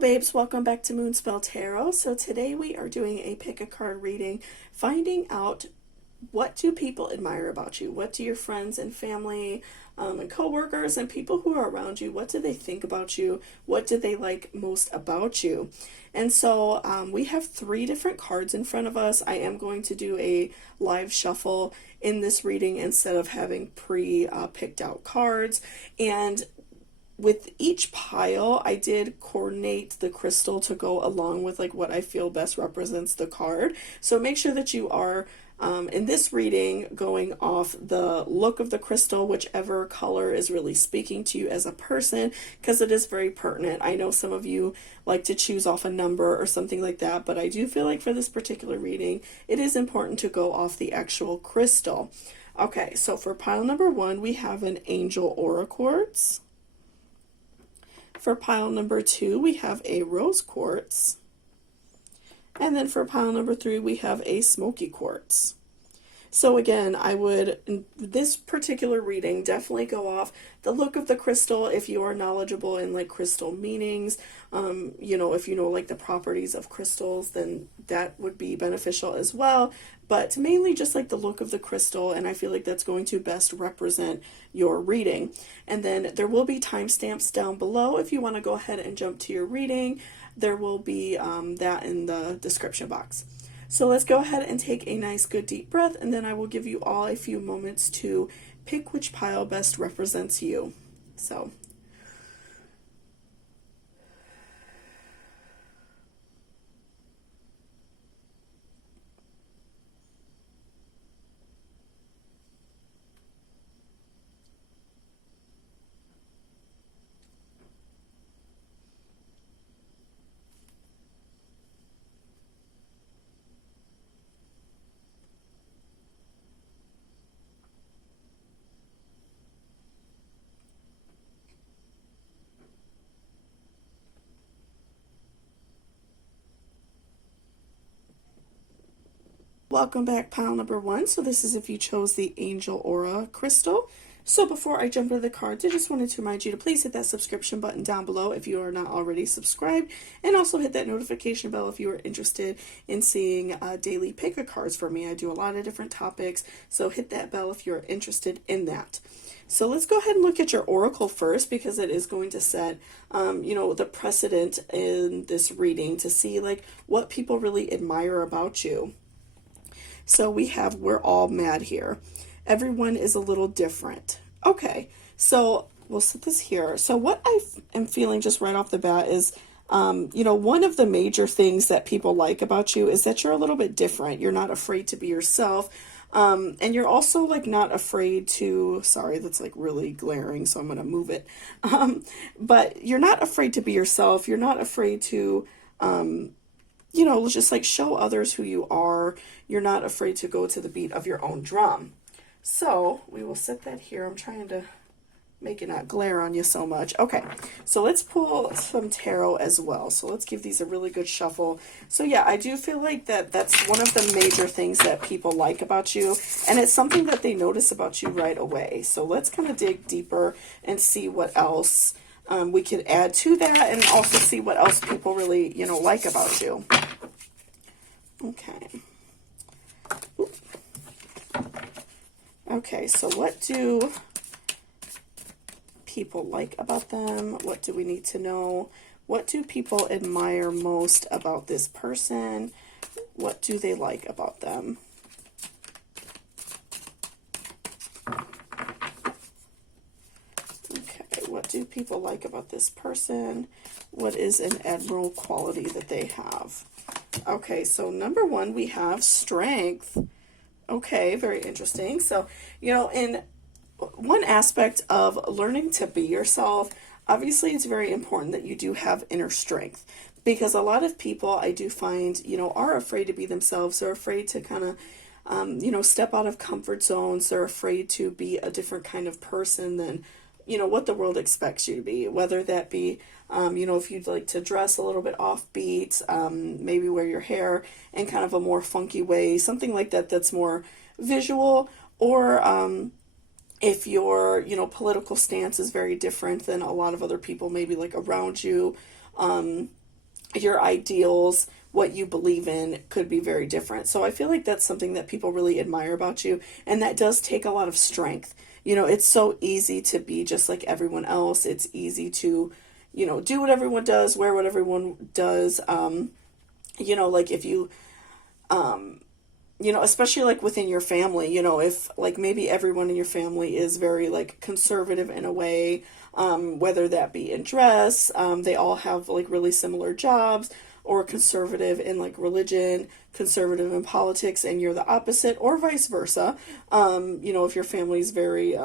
babes, welcome back to Moonspell Tarot. So today we are doing a pick a card reading, finding out what do people admire about you? What do your friends and family and coworkers and people who are around you, what do they think about you? What do they like most about you? And so we have 3 different cards in front of us. I am going to do a live shuffle in this reading instead of having pre-picked out cards. And with each pile, I did coordinate the crystal to go along with like what I feel best represents the card. So make sure that you are, in this reading, going off the look of the crystal, whichever color is really speaking to you as a person, because it is very pertinent. I know some of you like to choose off a number or something like that, but I do feel like for this particular reading, it is important to go off the actual crystal. Okay, so for pile number 1, we have an angel aura quartz. For pile number 2, we have a rose quartz. And then for pile number 3, we have a smoky quartz. So again, I would, in this particular reading, definitely go off the look of the crystal if you are knowledgeable in like crystal meanings. You know, if you know like the properties of crystals, then that would be beneficial as well. But mainly just like the look of the crystal, and I feel like that's going to best represent your reading. And then there will be timestamps down below if you want to go ahead and jump to your reading. There will be that in the description box. So let's go ahead and take a nice good deep breath, and then I will give you all a few moments to pick which pile best represents you. So welcome back, pile number 1. So this is if you chose the Angel Aura crystal. So before I jump into the cards, I just wanted to remind you to please hit that subscription button down below if you are not already subscribed, and also hit that notification bell if you are interested in seeing daily pick-a-cards for me. I do a lot of different topics, so hit that bell if you're interested in that. So let's go ahead and look at your oracle first, because it is going to set, you know, the precedent in this reading to see like what people really admire about you. So we have, we're all mad here. Everyone is a little different. Okay, so we'll set this here. So what I am feeling just right off the bat is, you know, one of the major things that people like about you is that you're a little bit different. You're not afraid to be yourself. And you're also like not afraid to, sorry, that's like really glaring, so I'm going to move it. But you're not afraid to be yourself. You're not afraid to, you know, just like show others who you are. You're not afraid to go to the beat of your own drum. So we will set that here. I'm trying to make it not glare on you so much. Okay, so let's pull some tarot as well. So let's give these a really good shuffle. So yeah, I do feel like that's one of the major things that people like about you, and it's something that they notice about you right away. So let's kind of dig deeper and see what else we could add to that, and also see what else people really, you know, like about you. Okay. Oop. Okay, so what do people like about them? What do we need to know? What do people admire most about this person? What do they like about them? What do people like about this person? What is an admirable quality that they have? Okay, so number 1, we have strength. Okay, very interesting. So, you know, in one aspect of learning to be yourself, obviously it's very important that you do have inner strength, because a lot of people I do find, you know, are afraid to be themselves. They're afraid to kind of, you know, step out of comfort zones. They're afraid to be a different kind of person than, you know, what the world expects you to be, whether that be, you know, if you'd like to dress a little bit offbeat, maybe wear your hair in kind of a more funky way, something like that that's more visual, or if your, you know, political stance is very different than a lot of other people maybe like around you, your ideals, what you believe in could be very different. So I feel like that's something that people really admire about you, and that does take a lot of strength. It's so easy to be just like everyone else. It's easy to, do what everyone does, wear what everyone does. Like if you, especially like within your family, if like maybe everyone in your family is very like conservative in a way, whether that be in dress, they all have like really similar jobs, or conservative in like religion, conservative in politics, and you're the opposite, or vice versa. If your family's very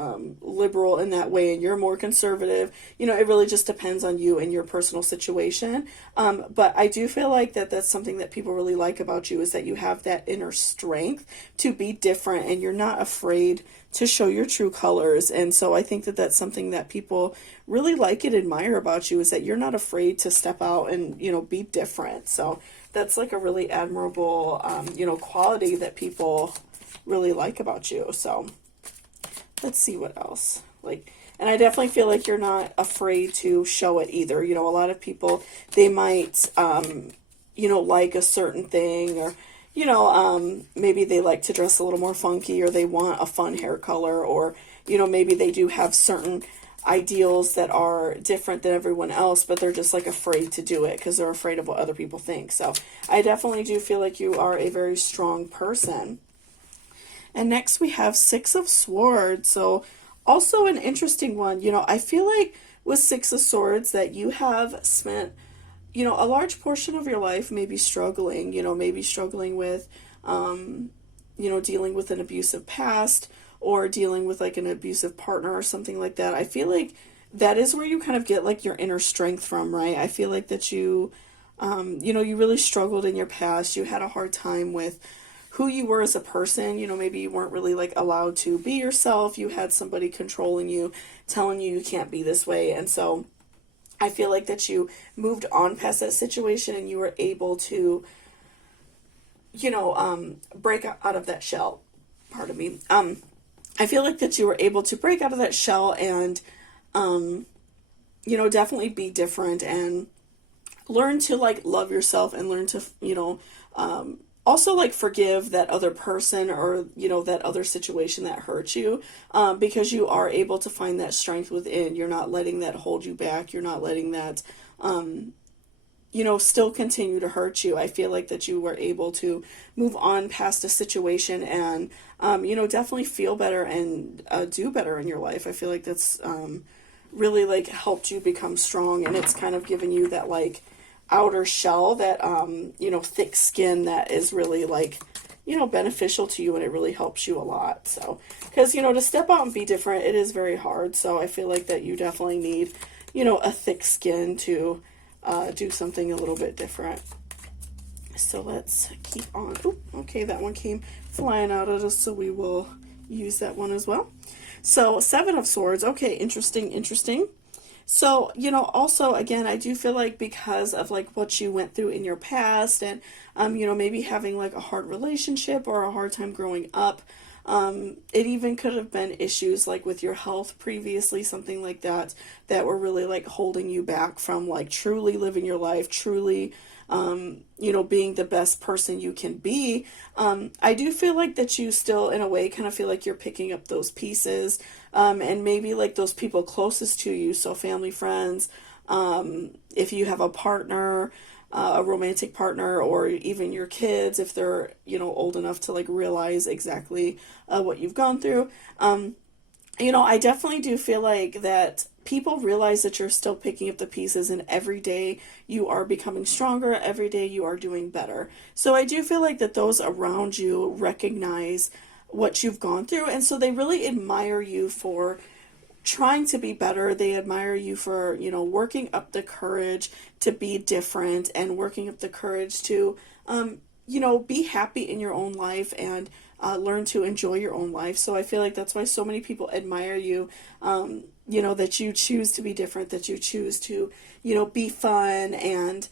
liberal in that way and you're more conservative, it really just depends on you and your personal situation. But I do feel like that's something that people really like about you, is that you have that inner strength to be different, and you're not afraid to show your true colors. And so I think that's something that people really like and admire about you, is that you're not afraid to step out and, be different. So that's like a really admirable, quality that people really like about you. So let's see what else. And I definitely feel like you're not afraid to show it either. A lot of people, they might, like a certain thing, or, maybe they like to dress a little more funky, or they want a fun hair color, or, maybe they do have certain ideals that are different than everyone else, but they're just like afraid to do it because they're afraid of what other people think. So I definitely do feel like you are a very strong person. And next we have Six of Swords. So also an interesting one. I feel like with Six of Swords that you have spent, a large portion of your life maybe struggling, maybe struggling with, dealing with an abusive past, or dealing with like an abusive partner or something like that. I feel like that is where you kind of get like your inner strength from, right? I feel like that you really struggled in your past. You had a hard time with who you were as a person. Maybe you weren't really like allowed to be yourself. You had somebody controlling you, telling you can't be this way. And so I feel like that you moved on past that situation, and you were able to, break out of that shell. Pardon me. I feel like that you were able to break out of that shell and, definitely be different, and learn to like love yourself, and learn to, also like forgive that other person, or, that other situation that hurt you, because you are able to find that strength within. You're not letting that hold you back. You're not letting that, still continue to hurt you. I feel like that you were able to move on past a situation, and, definitely feel better and do better in your life. I feel like that's really like helped you become strong, and it's kind of given you that like outer shell, that, thick skin that is really like, beneficial to you, and it really helps you a lot. So, because, to step out and be different, it is very hard. So I feel like that you definitely need, a thick skin to do something a little bit different. So let's keep on. Ooh, okay, that one came flying out at us, so we will use that one as well. So Seven of Swords. Okay, interesting. So, also, again, I do feel like because of like what you went through in your past, and, maybe having like a hard relationship or a hard time growing up, it even could have been issues like with your health previously, something like that, that were really like holding you back from like truly living your life, truly, being the best person you can be. I do feel like that you still, in a way, kind of feel like you're picking up those pieces, and maybe like those people closest to you, so family, friends, if you have a partner, a romantic partner, or even your kids, if they're, old enough to like realize exactly what you've gone through. I definitely do feel like that people realize that you're still picking up the pieces, and every day you are becoming stronger, every day you are doing better. So I do feel like that those around you recognize what you've gone through, and so they really admire you for trying to be better. They admire you for, working up the courage to be different, and working up the courage to, be happy in your own life, and learn to enjoy your own life. So I feel like that's why so many people admire you, that you choose to be different, that you choose to, be fun, and,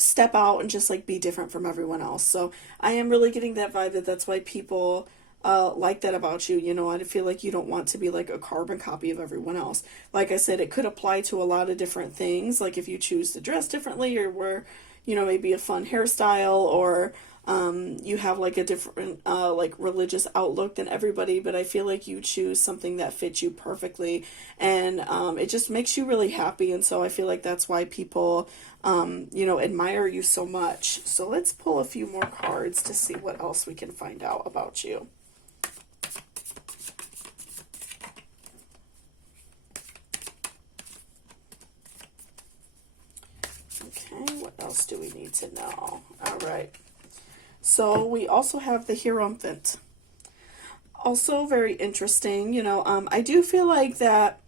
step out and just like be different from everyone else. So I am really getting that vibe that that's why people like that about you. You know, I feel like you don't want to be like a carbon copy of everyone else. Like I said, it could apply to a lot of different things. Like if you choose to dress differently or wear, you know, maybe a fun hairstyle, or you have like a different like religious outlook than everybody, but I feel like you choose something that fits you perfectly, and it just makes you really happy. And so I feel like that's why people, you know, admire you so much. So let's pull a few more cards to see what else we can find out about you. Okay, what else do we need to know? All right. So we also have the Hierophant. Also very interesting. You know, I do feel like that,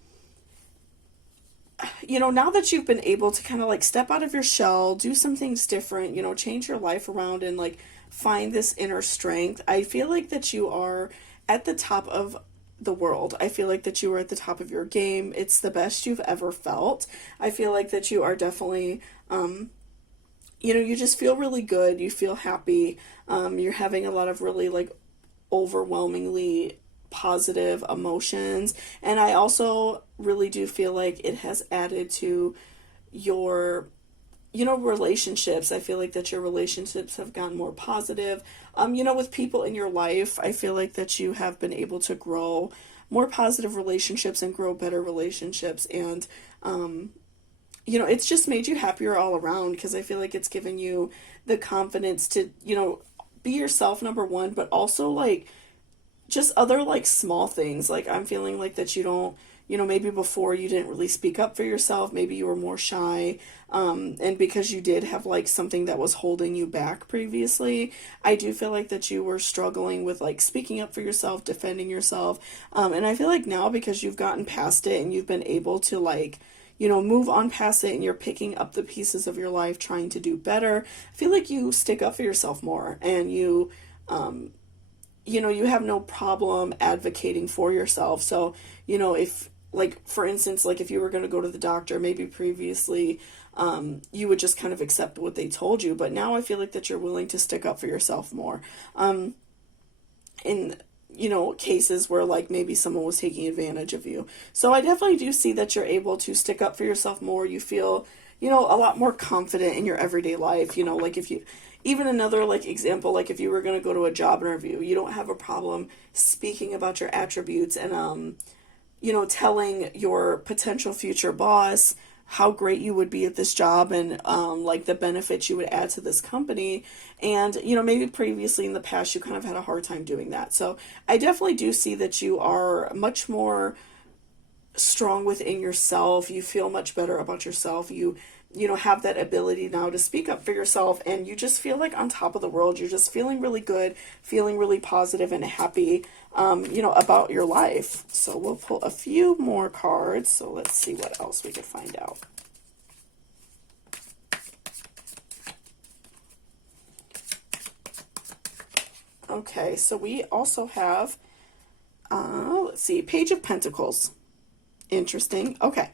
you know, now that you've been able to kind of like step out of your shell, do some things different, you know, change your life around and like find this inner strength, I feel like that you are at the top of the world. I feel like that you are at the top of your game. It's the best you've ever felt. I feel like that you are definitely, you know, you just feel really good. You feel happy. You're having a lot of really like overwhelmingly positive emotions. And I also really do feel like it has added to your, you know, relationships. I feel like that your relationships have gotten more positive. You know, with people in your life, I feel like that you have been able to grow more positive relationships and grow better relationships. And, you know, it's just made you happier all around, because I feel like it's given you the confidence to, you know, be yourself, number one, but also like just other like small things. Like I'm feeling like that you don't, you know, maybe before you didn't really speak up for yourself, maybe you were more shy, and because you did have like something that was holding you back previously, I do feel like that you were struggling with like speaking up for yourself, defending yourself, and I feel like now, because you've gotten past it and you've been able to like, you know, move on past it, and you're picking up the pieces of your life, trying to do better, I feel like you stick up for yourself more, and you know, you have no problem advocating for yourself. So, you know, if, like, for instance, like if you were going to go to the doctor, maybe previously, you would just kind of accept what they told you. But now I feel like that you're willing to stick up for yourself more. In, you know, cases where like maybe someone was taking advantage of you. So I definitely do see that you're able to stick up for yourself more. You feel, you know, a lot more confident in your everyday life. You know, like if you, even another like example, like if you were going to go to a job interview, you don't have a problem speaking about your attributes and, you know, telling your potential future boss how great you would be at this job, and like the benefits you would add to this company. And, you know, maybe previously in the past you kind of had a hard time doing that. So I definitely do see that you are much more strong within yourself. You feel much better about yourself. You know, have that ability now to speak up for yourself, and you just feel like on top of the world. You're just feeling really good, feeling really positive and happy, you know, about your life. So we'll pull a few more cards. So let's see what else we could find out. Okay, so we also have, let's see, Page of Pentacles. Interesting. Okay,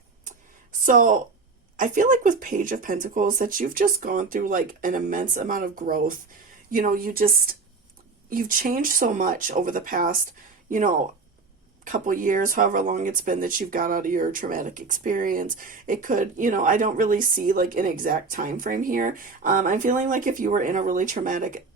so I feel like with Page of Pentacles that you've just gone through like an immense amount of growth. You know, you've changed so much over the past, you know, couple years, however long it's been that you've got out of your traumatic experience. It could, you know, I don't really see like an exact time frame here. I'm feeling like if you were in a really traumatic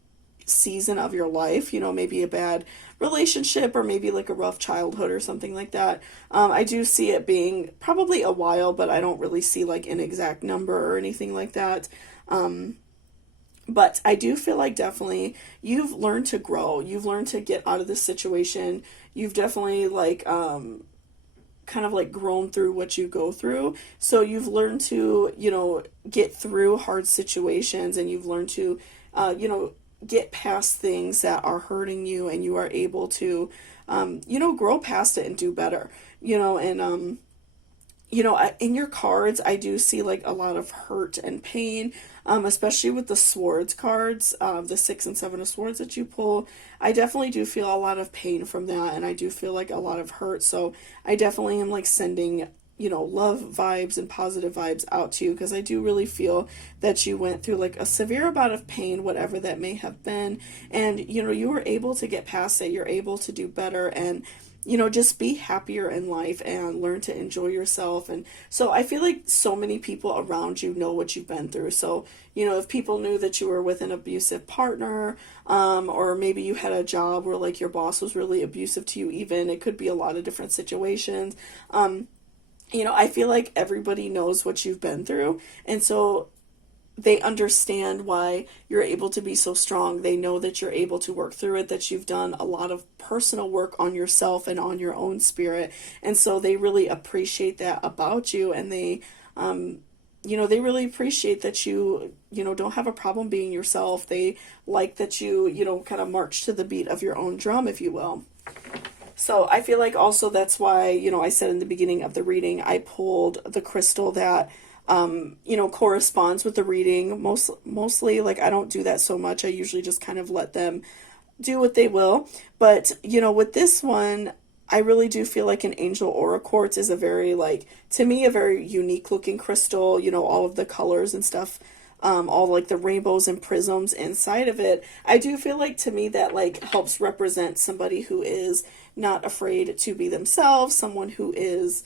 season of your life, you know, maybe a bad relationship or maybe like a rough childhood or something like that, I do see it being probably a while, but I don't really see like an exact number or anything like that. But I do feel like definitely you've learned to grow. You've learned to get out of this situation. You've definitely like kind of like grown through what you go through. So you've learned to, you know, get through hard situations, and you've learned to, you know, get past things that are hurting you, and you are able to, you know, grow past it and do better, you know. And you know, in your cards, I do see like a lot of hurt and pain, especially with the swords cards, the 6 and 7 of swords that you pull. I definitely do feel a lot of pain from that, and I do feel like a lot of hurt. So I definitely am like sending love vibes and positive vibes out to you, because I do really feel that you went through like a severe amount of pain, whatever that may have been, and you were able to get past it. You're able to do better, and just be happier in life and learn to enjoy yourself. And so I feel like so many people around you know what you've been through. So, if people knew that you were with an abusive partner, or maybe you had a job where like your boss was really abusive to you, even, it could be a lot of different situations. I feel like everybody knows what you've been through. And so they understand why you're able to be so strong. They know that you're able to work through it, that you've done a lot of personal work on yourself and on your own spirit. And so they really appreciate that about you. And they really appreciate that you don't have a problem being yourself. They like that you kind of march to the beat of your own drum, if you will. So I feel like also that's why, I said in the beginning of the reading, I pulled the crystal that corresponds with the reading. Mostly, like, I don't do that so much. I usually just kind of let them do what they will. But, with this one, I really do feel like an angel aura quartz is a very, like, to me, a very unique looking crystal, all of the colors and stuff, all like the rainbows and prisms inside of it. I do feel like, to me, that like helps represent somebody who is not afraid to be themselves, someone who is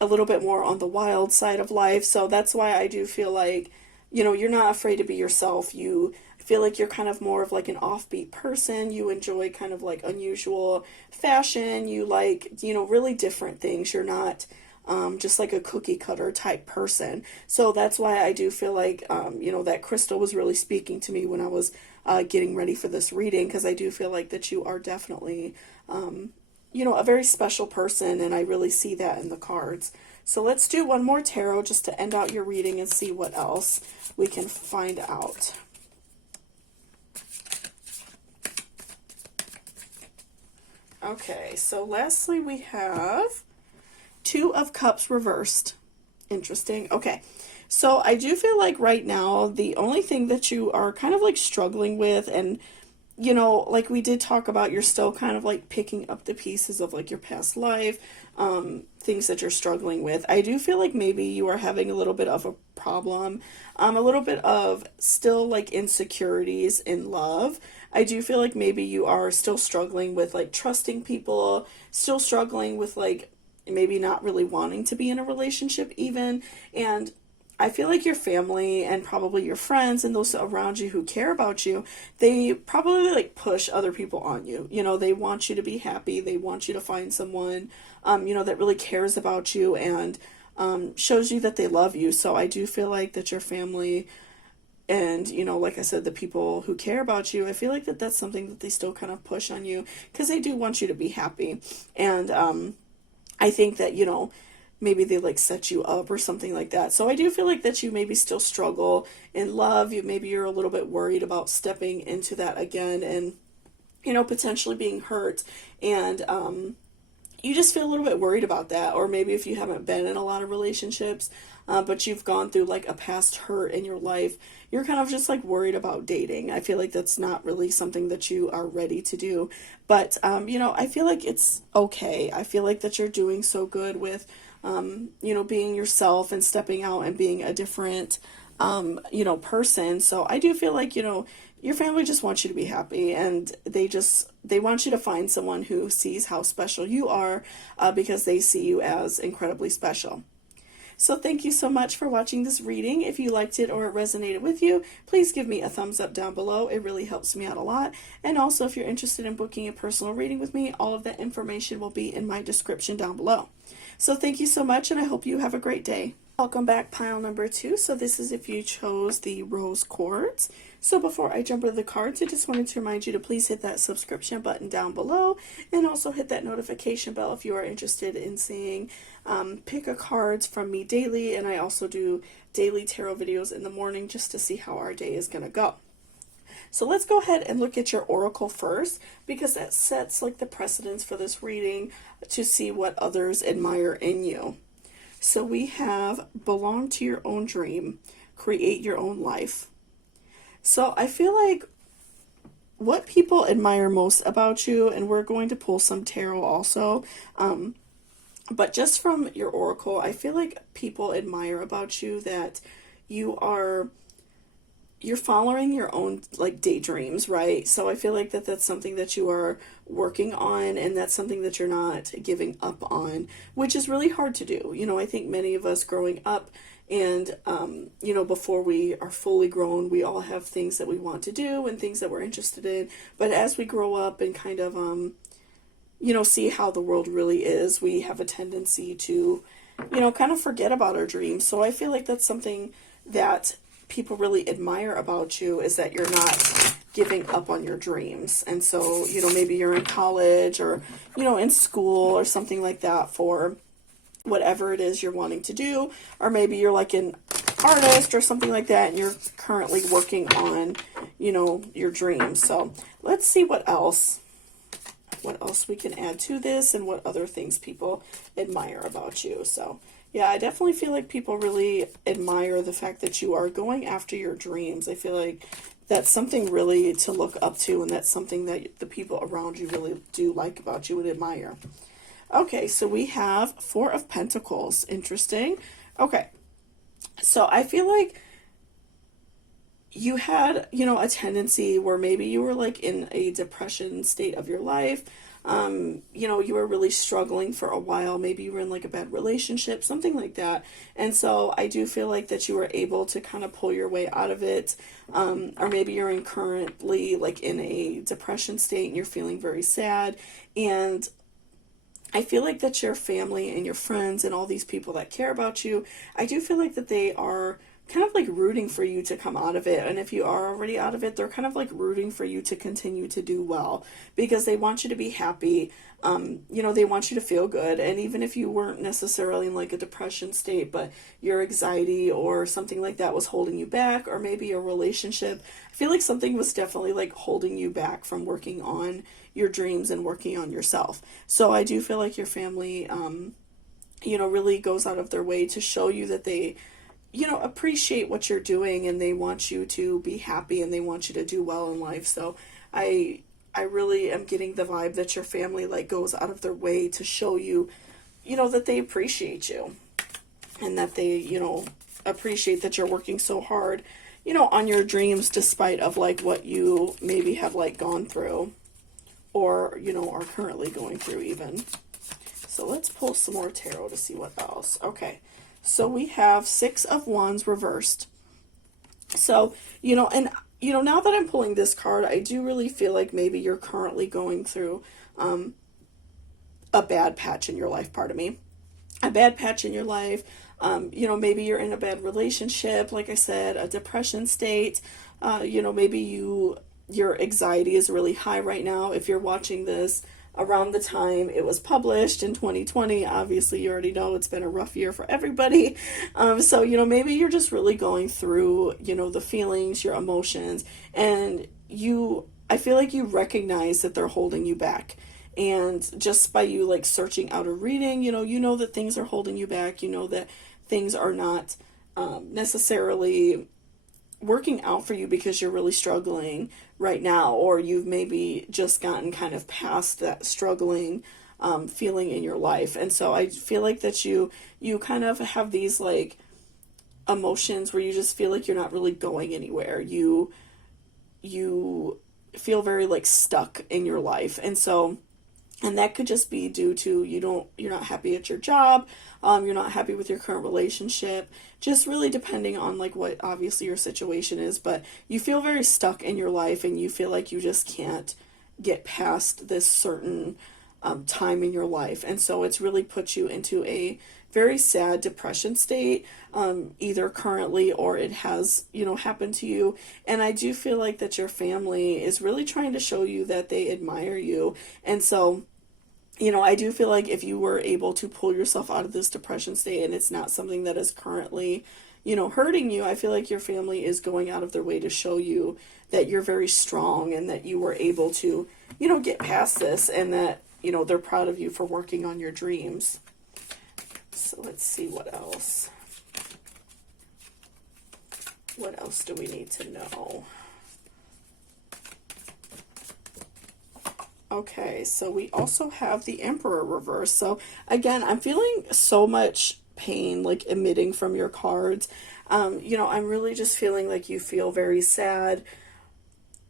a little bit more on the wild side of life. So that's why I do feel like, you're not afraid to be yourself. You feel like you're kind of more of like an offbeat person. You enjoy kind of like unusual fashion. You like, really different things. You're not just like a cookie cutter type person. So that's why I do feel like, that crystal was really speaking to me when I was getting ready for this reading, because I do feel like that you are definitely, a very special person, and I really see that in the cards. So let's do one more tarot just to end out your reading and see what else we can find out. Okay, so lastly we have Two of Cups reversed. Interesting. Okay, so I do feel like right now the only thing that you are kind of like struggling with, and like we did talk about, you're still kind of like picking up the pieces of like your past life, things that you're struggling with. I do feel like maybe you are having a little bit of a problem, a little bit of still like insecurities in love. I do feel like maybe you are still struggling with like trusting people, still struggling with like maybe not really wanting to be in a relationship even. And I feel like your family and probably your friends and those around you who care about you, they probably like push other people on you. They want you to be happy. They want you to find someone, that really cares about you and shows you that they love you. So I do feel like that your family and, like I said, the people who care about you, I feel like that's something that they still kind of push on you, because they do want you to be happy. And I think that, maybe they like set you up or something like that. So I do feel like that you maybe still struggle in love. Maybe you're a little bit worried about stepping into that again and, potentially being hurt. And you just feel a little bit worried about that. Or maybe if you haven't been in a lot of relationships, but you've gone through like a past hurt in your life, you're kind of just like worried about dating. I feel like that's not really something that you are ready to do. But, I feel like it's okay. I feel like that you're doing so good with being yourself and stepping out and being a different, person. So I do feel like, your family just wants you to be happy, and they want you to find someone who sees how special you are, because they see you as incredibly special. So thank you so much for watching this reading. If you liked it or it resonated with you, please give me a thumbs up down below. It really helps me out a lot. And also, if you're interested in booking a personal reading with me, all of that information will be in my description down below. So thank you so much, and I hope you have a great day. Welcome back, pile number 2. So this is if you chose the rose quartz. So before I jump into the cards, I just wanted to remind you to please hit that subscription button down below, and also hit that notification bell if you are interested in seeing pick-a-cards from me daily. And I also do daily tarot videos in the morning just to see how our day is going to go. So let's go ahead and look at your oracle first, because that sets like the precedence for this reading to see what others admire in you. So we have belong to your own dream, create your own life. So I feel like what people admire most about you, and we're going to pull some tarot also, But just from your oracle, I feel like people admire about you that you're following your own like daydreams, right? So I feel like that's something that you are working on, and that's something that you're not giving up on, which is really hard to do. I think many of us growing up and before we are fully grown, we all have things that we want to do and things that we're interested in. But as we grow up and kind of see how the world really is, we have a tendency to kind of forget about our dreams. So I feel like that's something that people really admire about you, is that you're not giving up on your dreams. And so, maybe you're in college or, in school or something like that for whatever it is you're wanting to do. Or maybe you're like an artist or something like that, and you're currently working on, your dreams. So let's see what else we can add to this and what other things people admire about you. So yeah, I definitely feel like people really admire the fact that you are going after your dreams. I feel like that's something really to look up to, and that's something that the people around you really do like about you and admire. Okay, so we have Four of Pentacles. Interesting. Okay, so I feel like you had, a tendency where maybe you were like in a depression state of your life. You were really struggling for a while. Maybe you were in like a bad relationship, something like that. And so I do feel like that you were able to kind of pull your way out of it. Or maybe you're currently like in a depression state and you're feeling very sad. And I feel like that your family and your friends and all these people that care about you, I do feel like that they are kind of like rooting for you to come out of it. And if you are already out of it, they're kind of like rooting for you to continue to do well, because they want you to be happy. They want you to feel good. And even if you weren't necessarily in like a depression state, but your anxiety or something like that was holding you back, or maybe a relationship, I feel like something was definitely like holding you back from working on your dreams and working on yourself. So I do feel like your family, really goes out of their way to show you that they appreciate what you're doing, and they want you to be happy, and they want you to do well in life. So I really am getting the vibe that your family like goes out of their way to show you, that they appreciate you, and that they, appreciate that you're working so hard, on your dreams, despite of like what you maybe have like gone through, or, are currently going through even. So let's pull some more tarot to see what else. Okay. So we have Six of Wands reversed. So, now that I'm pulling this card, I do really feel like maybe you're currently going through a bad patch in your life, pardon me. A bad patch in your life. Maybe you're in a bad relationship, like I said, a depression state. Maybe your anxiety is really high right now. If you're watching this around the time it was published in 2020, obviously you already know it's been a rough year for everybody. So, maybe you're just really going through, the feelings, your emotions, and I feel like you recognize that they're holding you back. And just by you like searching out a reading, you know that things are holding you back. You know that things are not necessarily working out for you because you're really struggling right now, or you've maybe just gotten kind of past that struggling feeling in your life. And so I feel like that you kind of have these like emotions where you just feel like you're not really going anywhere. You feel very like stuck in your life. And that could just be due to you're not happy at your job, you're not happy with your current relationship, just really depending on like what obviously your situation is, but you feel very stuck in your life, and you feel like you just can't get past this certain time in your life. And so it's really put you into a very sad depression state, either currently or it has, happened to you. And I do feel like that your family is really trying to show you that they admire you. And so, I do feel like if you were able to pull yourself out of this depression state, and it's not something that is currently, hurting you, I feel like your family is going out of their way to show you that you're very strong, and that you were able to, get past this, and that, they're proud of you for working on your dreams. So let's see what else. What else do we need to know? Okay, so we also have the Emperor reverse. So again, I'm feeling so much pain like emitting from your cards. I'm really just feeling like you feel very sad,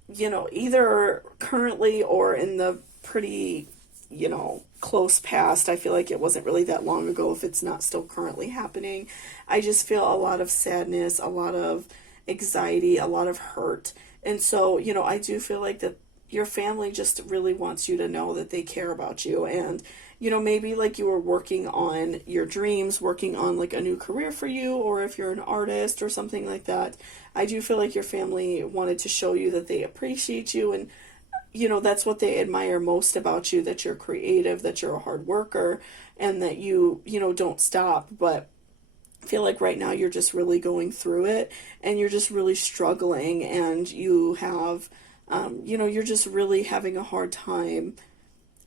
either currently or in the pretty, close past. I feel like it wasn't really that long ago if it's not still currently happening. I just feel a lot of sadness, a lot of anxiety, a lot of hurt. And so, I do feel like that your family just really wants you to know that they care about you. And, maybe like you were working on your dreams, working on like a new career for you, or if you're an artist or something like that. I do feel like your family wanted to show you that they appreciate you, and that's what they admire most about you, that you're creative, that you're a hard worker, and that you don't stop. But I feel like right now you're just really going through it, and you're just really struggling, and you have you're just really having a hard time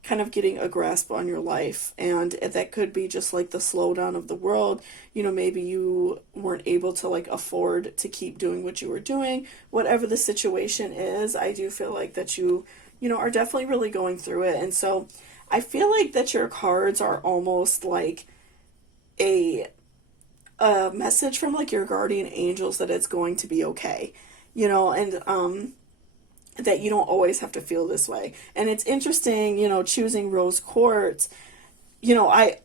kind of getting a grasp on your life. And that could be just like the slowdown of the world. Maybe you weren't able to like afford to keep doing what you were doing. Whatever the situation is, I do feel like that you are definitely really going through it. And so I feel like that your cards are almost like a message from like your guardian angels that it's going to be okay. And that you don't always have to feel this way. And it's interesting, choosing rose quartz. I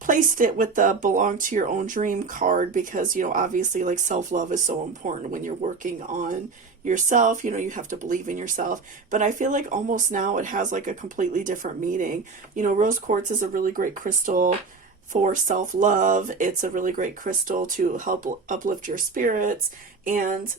placed it with the belong to your own dream card because, obviously like self-love is so important when you're working on yourself. You have to believe in yourself. But I feel like almost now it has like a completely different meaning. Rose quartz is a really great crystal for self-love. It's a really great crystal to help uplift your spirits. And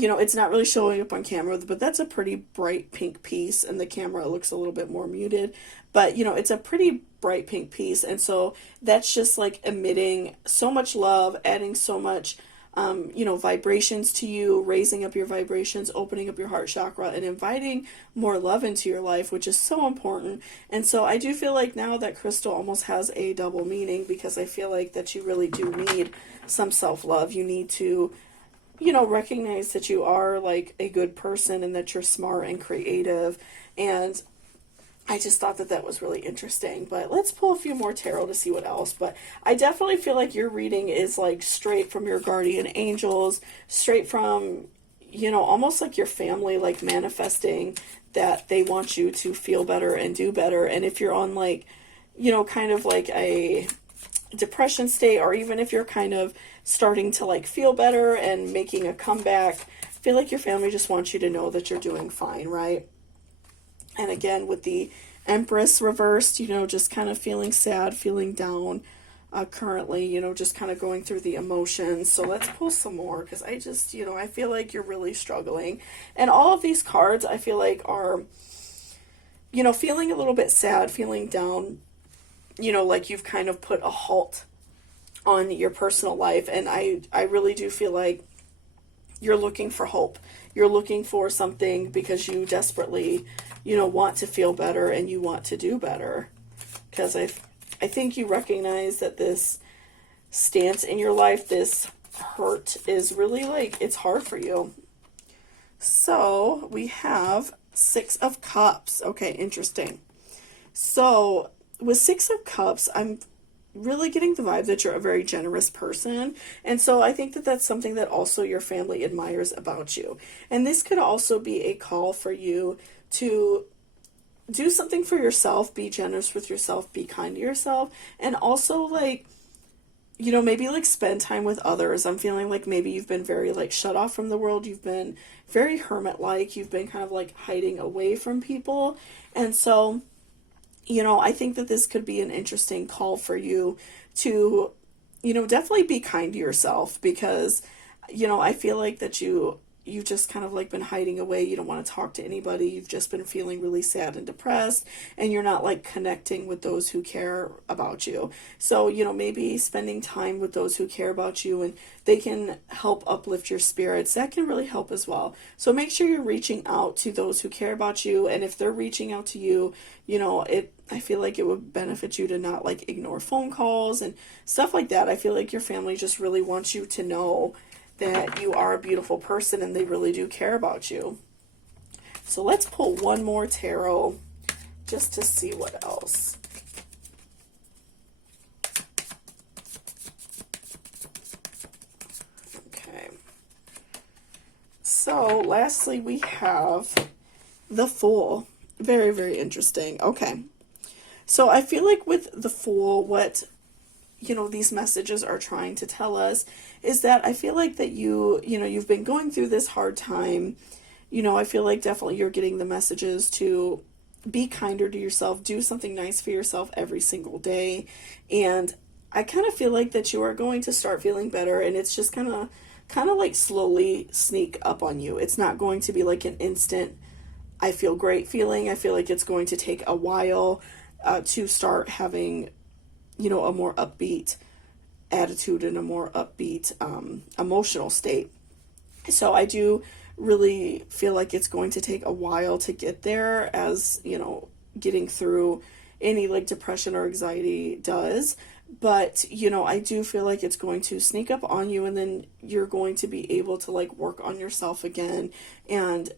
it's not really showing up on camera, but that's a pretty bright pink piece, and the camera looks a little bit more muted. But, it's a pretty bright pink piece, and so that's just like emitting so much love, adding so much, vibrations to you, raising up your vibrations, opening up your heart chakra, and inviting more love into your life, which is so important. And so I do feel like now that crystal almost has a double meaning, because I feel like that you really do need some self-love. You need to recognize that you are like a good person and that you're smart and creative. And I just thought that that was really interesting. But let's pull a few more tarot to see what else. But I definitely feel like your reading is like straight from your guardian angels, straight from, almost like your family, like manifesting that they want you to feel better and do better. And if you're on like, kind of like a depression state, or even if you're kind of starting to like feel better and making a comeback, I feel like your family just wants you to know that you're doing fine, right? And again, with the Empress reversed, just kind of feeling sad, feeling down currently, just kind of going through the emotions. So let's pull some more, because I just, I feel like you're really struggling. And all of these cards, I feel like are, feeling a little bit sad, feeling down, like you've kind of put a halt on your personal life. And I really do feel like you're looking for hope. You're looking for something because you desperately, want to feel better and you want to do better. Because I think you recognize that this stance in your life, this hurt, is really like, it's hard for you. So we have Six of Cups. Okay, interesting. So with Six of Cups, I'm really getting the vibe that you're a very generous person. And so I think that that's something that also your family admires about you. And this could also be a call for you to do something for yourself, be generous with yourself, be kind to yourself, and also like, maybe like spend time with others. I'm feeling like maybe you've been very like shut off from the world. You've been very hermit-like. You've been kind of like hiding away from people. And so I think that this could be an interesting call for you to, definitely be kind to yourself, because, I feel like that you've just kind of like been hiding away. You don't want to talk to anybody. You've just been feeling really sad and depressed, and you're not like connecting with those who care about you. So, maybe spending time with those who care about you and they can help uplift your spirits. That can really help as well. So make sure you're reaching out to those who care about you. And if they're reaching out to you, I feel like it would benefit you to not like ignore phone calls and stuff like that. I feel like your family just really wants you to know that you are a beautiful person and they really do care about you. So let's pull one more tarot just to see what else. Okay. So lastly, we have the Fool. Very, very interesting. Okay. So I feel like with the Fool, what, these messages are trying to tell us is that I feel like that you've been going through this hard time. I feel like definitely you're getting the messages to be kinder to yourself, do something nice for yourself every single day. And I kind of feel like that you are going to start feeling better, and it's just kind of like slowly sneak up on you. It's not going to be like an instant I feel great feeling. I feel like it's going to take a while to start having, a more upbeat attitude and a more upbeat emotional state. So I do really feel like it's going to take a while to get there, as, getting through any like depression or anxiety does. But, I do feel like it's going to sneak up on you, and then you're going to be able to like work on yourself again and,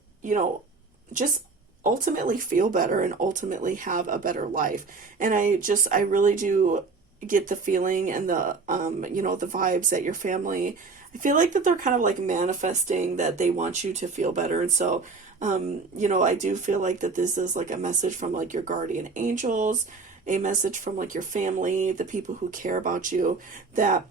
just ultimately feel better and ultimately have a better life. And I really do get the feeling and the, the vibes that your family, I feel like that they're kind of like manifesting that they want you to feel better. And so, I do feel like that this is like a message from like your guardian angels, a message from like your family, the people who care about you, that,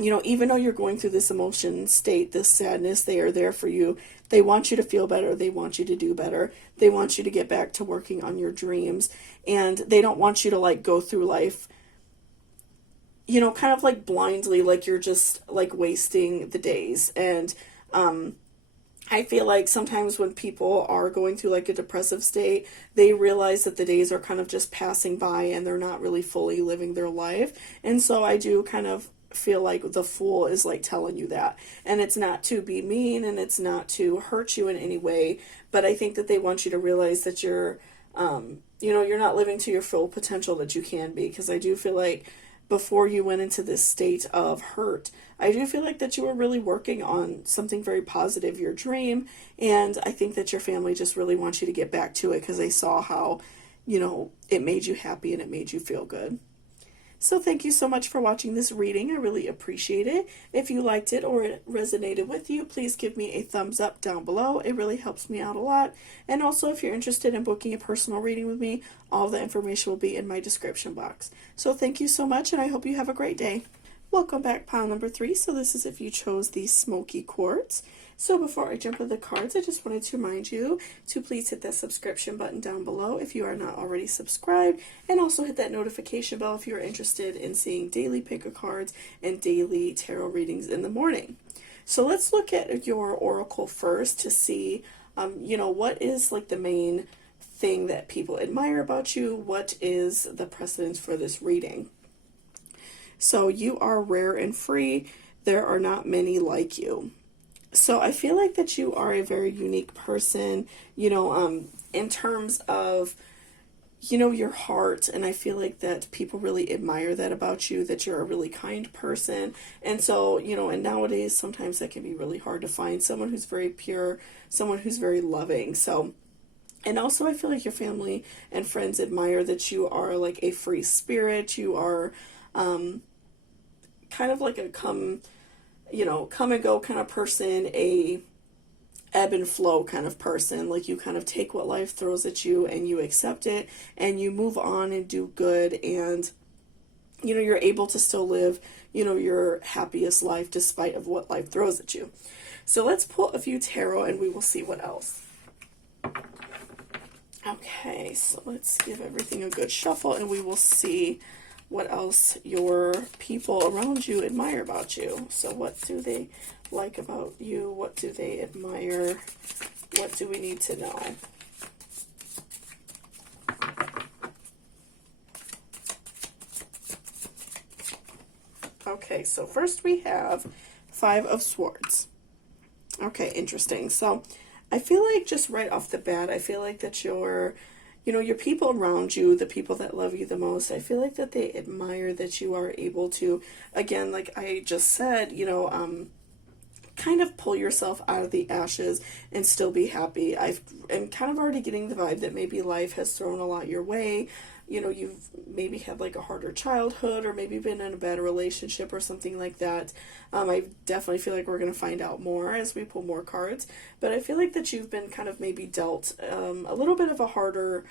even though you're going through this emotion state, this sadness, they are there for you. They want you to feel better. They want you to do better. They want you to get back to working on your dreams. And they don't want you to like go through life, kind of like blindly, like you're just like wasting the days. And I feel like sometimes when people are going through like a depressive state, they realize that the days are kind of just passing by and they're not really fully living their life. And so I do kind of feel like the Fool is like telling you that. And it's not to be mean, and it's not to hurt you in any way, but I think that they want you to realize that you're you're not living to your full potential that you can be. Because I do feel like before you went into this state of hurt, I do feel like that you were really working on something very positive, your dream. And I think that your family just really wants you to get back to it, because they saw how, it made you happy and it made you feel good. So thank you so much for watching this reading. I really appreciate it. If you liked it or it resonated with you, please give me a thumbs up down below. It really helps me out a lot. And also, if you're interested in booking a personal reading with me, all the information will be in my description box. So thank you so much, and I hope you have a great day. Welcome back, pile number 3. So this is if you chose the smoky quartz. So before I jump into the cards, I just wanted to remind you to please hit that subscription button down below if you are not already subscribed, and also hit that notification bell if you're interested in seeing daily pick-a-cards and daily tarot readings in the morning. So let's look at your oracle first to see, what is like the main thing that people admire about you. What is the precedence for this reading? So you are rare and free. There are not many like you. So I feel like that you are a very unique person, in terms of, your heart. And I feel like that people really admire that about you, that you're a really kind person. And so, and nowadays sometimes that can be really hard to find someone who's very pure, someone who's very loving. So, and also I feel like your family and friends admire that you are like a free spirit. You are kind of like a come and go kind of person, a ebb and flow kind of person. Like you kind of take what life throws at you and you accept it and you move on and do good, and you're able to still live your happiest life despite of what life throws at you. So let's pull a few tarot and we will see what else. Okay, so let's give everything a good shuffle and we will see what else your people around you admire about you. So what do they like about you? What do they admire? What do we need to know? Okay, so first we have 5 of Swords. Okay, interesting. So I feel like just right off the bat, I feel like that your people around you, the people that love you the most, I feel like that they admire that you are able to, again, like I just said, kind of pull yourself out of the ashes and still be happy. I'm kind of already getting the vibe that maybe life has thrown a lot your way. You know, you've maybe had like a harder childhood, or maybe been in a bad relationship or something like that. I definitely feel like we're going to find out more as we pull more cards, but I feel like that you've been kind of maybe dealt a little bit of a harder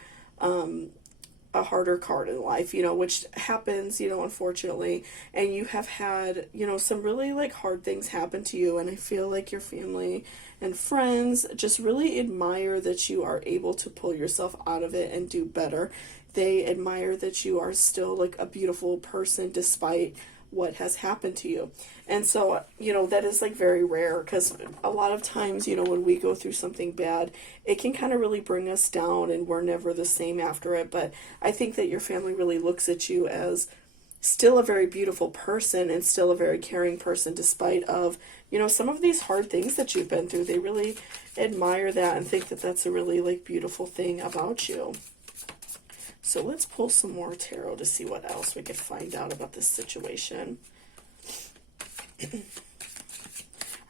card in life, you know, which happens, you know, unfortunately, and you have had, you know, some really like hard things happen to you, and I feel like your family and friends just really admire that you are able to pull yourself out of it and do better. They admire that you are still like a beautiful person despite what has happened to you. And so, you know, that is like very rare, because a lot of times, you know, when we go through something bad, it can kind of really bring us down and we're never the same after it. But I think that your family really looks at you as still a very beautiful person and still a very caring person despite of, you know, some of these hard things that you've been through. They really admire that and think that that's a really like beautiful thing about you. So let's pull some more tarot to see what else we could find out about this situation.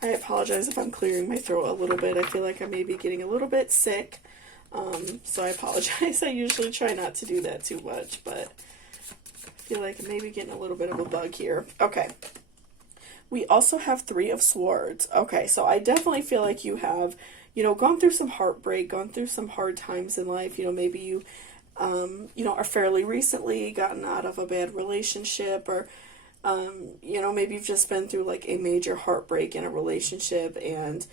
I apologize if I'm clearing my throat a little bit. I feel like I may be getting a little bit sick. So I apologize. I usually try not to do that too much, but I feel like I may be getting a little bit of a bug here. Okay. We also have Three of Swords. Okay, so I definitely feel like you have, you know, gone through some heartbreak, gone through some hard times in life. You know, maybe you you know, are fairly recently gotten out of a bad relationship, or, you know, maybe you've just been through like a major heartbreak in a relationship, and,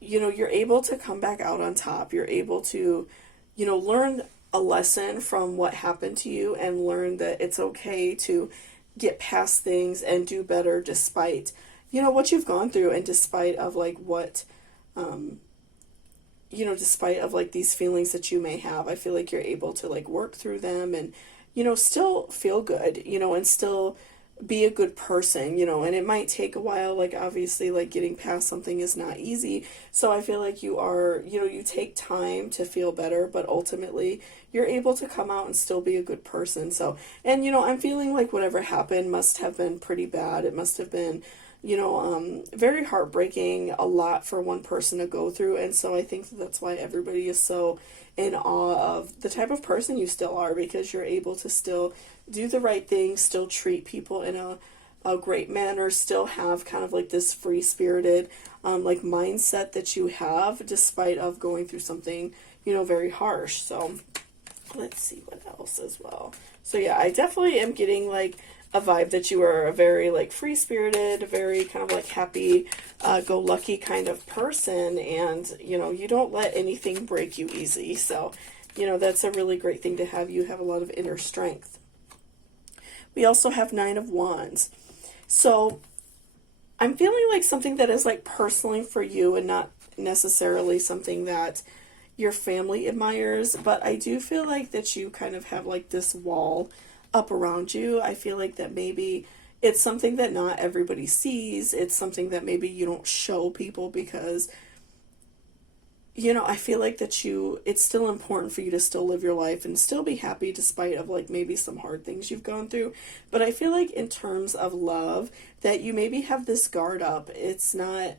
you know, you're able to come back out on top. You're able to, you know, learn a lesson from what happened to you and learn that it's okay to get past things and do better despite, you know, what you've gone through, and despite of like what, you know, despite of like these feelings that you may have. I feel like you're able to like work through them and, you know, still feel good, you know, and still be a good person, you know, and it might take a while. Like obviously like getting past something is not easy. So I feel like you are, you know, you take time to feel better, but ultimately you're able to come out and still be a good person. So, and you know, I'm feeling like whatever happened must have been pretty bad. It must have been, you know, very heartbreaking, a lot for one person to go through. And so I think that's why everybody is so in awe of the type of person you still are, because you're able to still do the right thing, still treat people in a great manner, still have kind of like this free-spirited, like mindset that you have despite of going through something, you know, very harsh. So let's see what else as well. So yeah, I definitely am getting like a vibe that you are a very like free-spirited, very kind of like happy, go lucky kind of person, and you know, you don't let anything break you easy. So, you know, that's a really great thing to have. You have a lot of inner strength. We also have Nine of Wands. So I'm feeling like something that is like personally for you and not necessarily something that your family admires, but I do feel like that you kind of have like this wall up around you. I feel like that maybe it's something that not everybody sees. It's something that maybe you don't show people because, you know, I feel like that it's still important for you to still live your life and still be happy despite of like maybe some hard things you've gone through. But I feel like in terms of love that you maybe have this guard up. It's not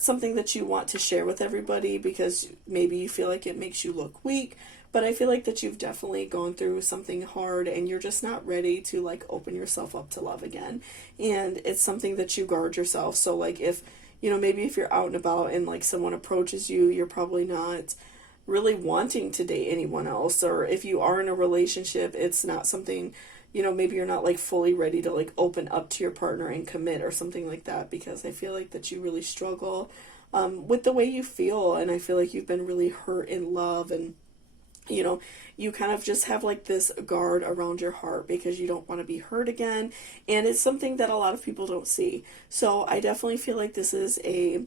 something that you want to share with everybody because maybe you feel like it makes you look weak. But I feel like that you've definitely gone through something hard and you're just not ready to like open yourself up to love again. And it's something that you guard yourself. So like if, you know, maybe if you're out and about and like someone approaches you, you're probably not really wanting to date anyone else. Or if you are in a relationship, it's not something, you know, maybe you're not like fully ready to like open up to your partner and commit or something like that, because I feel like that you really struggle with the way you feel. And I feel like you've been really hurt in love, and you know, you kind of just have like this guard around your heart because you don't want to be hurt again. And it's something that a lot of people don't see. So I definitely feel like this is a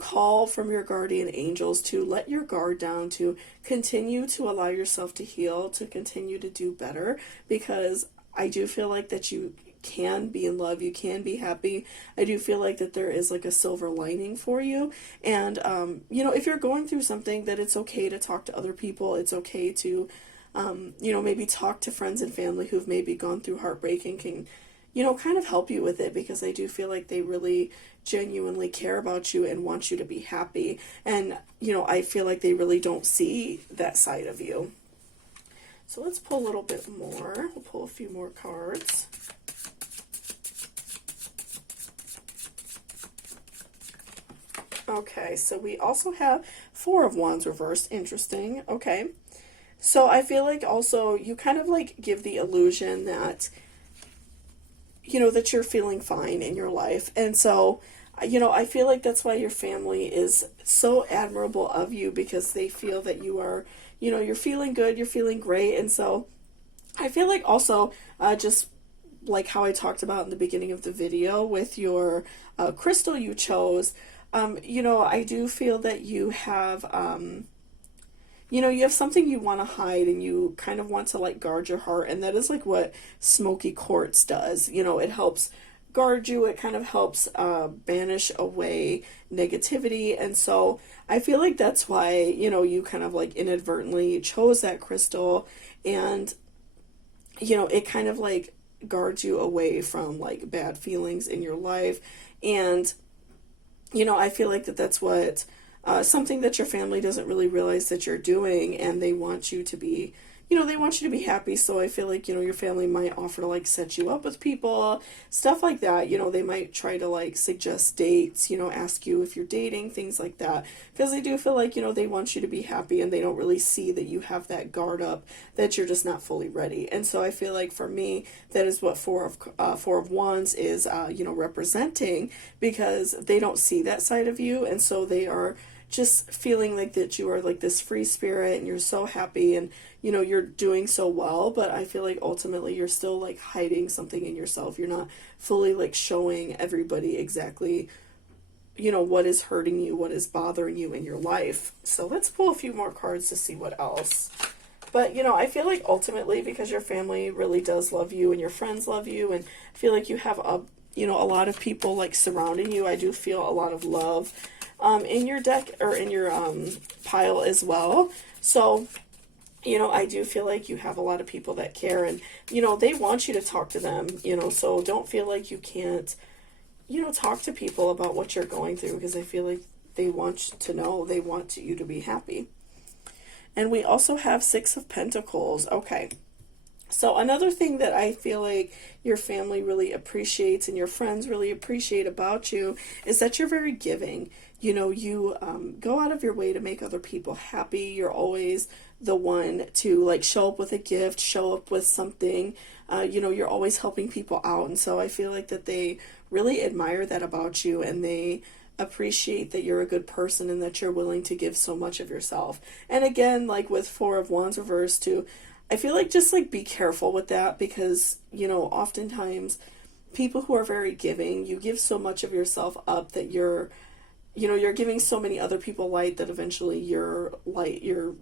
call from your guardian angels to let your guard down, to continue to allow yourself to heal, to continue to do better, because I do feel like that you can be in love, you can be happy. I do feel like that there is like a silver lining for you. And you know, if you're going through something, that it's okay to talk to other people. It's okay to you know, maybe talk to friends and family who've maybe gone through heartbreak and can, kind of help you with it, because I do feel like they really genuinely care about you and want you to be happy. And, I feel like they really don't see that side of you. So let's pull a little bit more. We'll pull a few more cards. Okay, so we also have Four of Wands reversed. Interesting. Okay. So I feel like also you kind of like give the illusion that, that you're feeling fine in your life. And so, I feel like that's why your family is so admirable of you, because they feel that you are, you're feeling good, you're feeling great. And so I feel like also just like how I talked about in the beginning of the video with your crystal you chose, I do feel that you have, you have something you want to hide, and you kind of want to like guard your heart. And that is like what smoky quartz does. It helps guard you. It kind of helps banish away negativity. And so I feel like that's why, you kind of like inadvertently chose that crystal, and, it kind of like guards you away from like bad feelings in your life. And, I feel like that's what something that your family doesn't really realize that you're doing, and they want you to be, they want you to be happy. So I feel like, your family might offer to like set you up with people, stuff like that. They might try to like suggest dates, ask you if you're dating, things like that, because they do feel like, they want you to be happy, and they don't really see that you have that guard up, that you're just not fully ready. And so I feel like for me, that is what Four of Wands is, representing, because they don't see that side of you. And so they are just feeling like that you are like this free spirit, and you're so happy, and you're doing so well. But I feel like ultimately you're still like hiding something in yourself. You're not fully like showing everybody exactly what is hurting you, what is bothering you in your life. So let's pull a few more cards to see what else. But I feel like ultimately, because your family really does love you, and your friends love you, and I feel like you have a lot of people like surrounding you. I do feel a lot of love in your deck, or in your pile as well. So I do feel like you have a lot of people that care, and they want you to talk to them, so don't feel like you can't talk to people about what you're going through, because I feel like they want to know, they want you to be happy. And we also have Six of Pentacles. Okay, so another thing that I feel like your family really appreciates, and your friends really appreciate about you, is that you're very giving. You go out of your way to make other people happy. You're always the one to like show up with a gift, show up with something. You're always helping people out. And so I feel like that they really admire that about you, and they appreciate that you're a good person, and that you're willing to give so much of yourself. And again, like with Four of Wands reversed too, I feel like just like be careful with that, because oftentimes people who are very giving, you give so much of yourself up that you're giving so many other people light, that eventually your light, your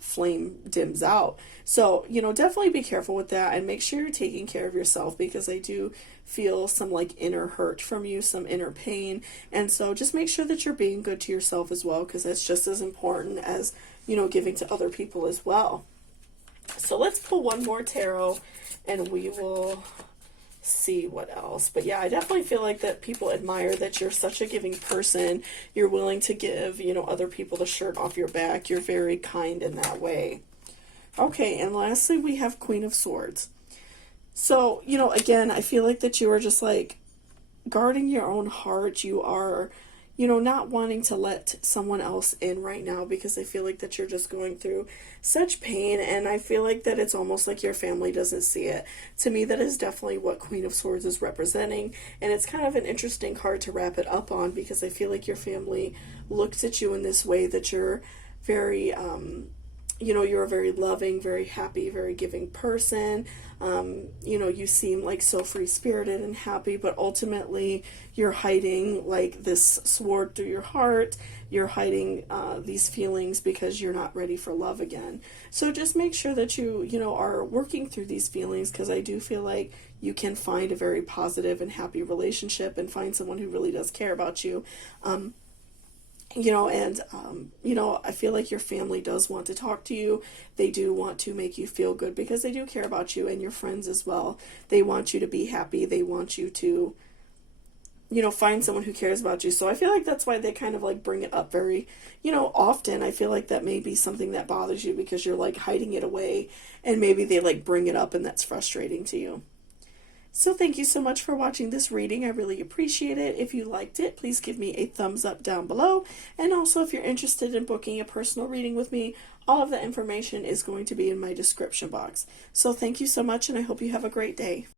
flame dims out. So definitely be careful with that, and make sure you're taking care of yourself, because I do feel some like inner hurt from you, some inner pain. And so just make sure that you're being good to yourself as well, because that's just as important as giving to other people as well. So let's pull one more tarot, and we will see what else. But yeah, I definitely feel like that people admire that you're such a giving person. You're willing to give, other people the shirt off your back. You're very kind in that way. Okay, and lastly, we have Queen of Swords. So, again, I feel like that you are just like guarding your own heart. You are, not wanting to let someone else in right now, because I feel like that you're just going through such pain, and I feel like that it's almost like your family doesn't see it. To me, that is definitely what Queen of Swords is representing, and it's kind of an interesting card to wrap it up on, because I feel like your family looks at you in this way, that you're very, you're a very loving, very happy, very giving person. You seem like so free-spirited and happy, but ultimately you're hiding like this sword through your heart. You're hiding these feelings because you're not ready for love again. So just make sure that you are working through these feelings, because I do feel like you can find a very positive and happy relationship, and find someone who really does care about you. I feel like your family does want to talk to you. They do want to make you feel good because they do care about you, and your friends as well. They want you to be happy. They want you to, find someone who cares about you. So I feel like that's why they kind of like bring it up very, often. I feel like that may be something that bothers you because you're like hiding it away, and maybe they like bring it up and that's frustrating to you. So thank you so much for watching this reading. I really appreciate it. If you liked it, please give me a thumbs up down below. And also, if you're interested in booking a personal reading with me, all of the information is going to be in my description box. So thank you so much, and I hope you have a great day.